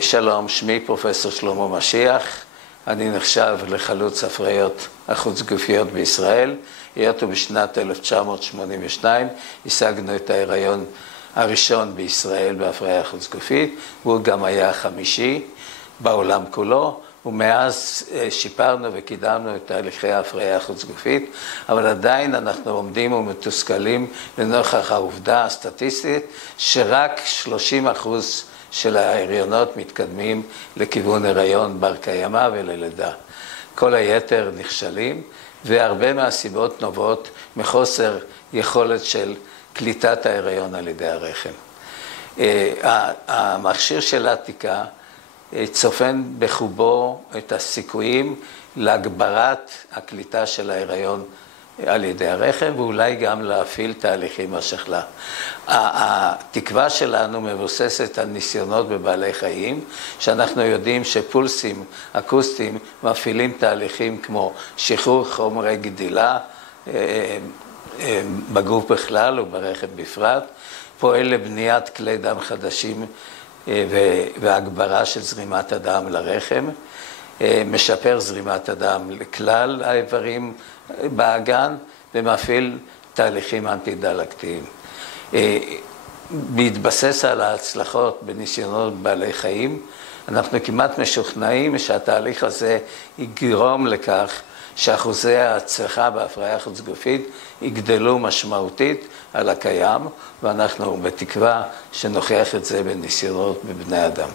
שלום, שמי פרופסור שלמה משיח, אני נחשב לחלוץ הפריות החוץ-גופיות בישראל. היות ובשנת 1982 השגנו את ההיריון הראשון בישראל בהפריה חוץ-גופית, והוא גם היה החמישי בעולם כולו, ומאז שיפרנו וקידמנו את תהליכי ההפריה החוץ-גופית, אבל עדיין אנחנו עומדים ומתוסכלים לנוכח העובדה הסטטיסטית שרק 30% של ההריונות מתקדמים לכיוון הריון בר קיימא וללידה. כל היתר נכשלים, והרבה מהסיבות נובעות מחוסר יכולת של קליטת ההריון על ידי הרחם. המכשיר של אטיקה צופן בחובו את הסיכויים להגברת הקליטה של ההיריון על ידי הרחם, ואולי גם להפעיל תהליכים השכלה. התקווה שלנו מבוססת על ניסיונות בבעלי חיים, שאנחנו יודעים שפולסים אקוסטיים מפעילים תהליכים כמו שחרור חומרי גדילה בגוף בכלל וברחם בפרט, פועל לבניית כלי דם חדשים והגברה של זרימת הדם לרחם, משפר זרימת הדם לכלל האיברים באגן ומפעיל תהליכים אנטי-דלקתיים. בהתבסס על ההצלחות בניסיונות בעלי חיים, אנחנו כמעט משוכנעים שהתהליך הזה יגרום לכך שאחוזי ההצלחה בהפריה חוץ-גופית יגדלו משמעותית על הקיים, ואנחנו בתקווה שנוכיח את זה בניסיונות בבני אדם.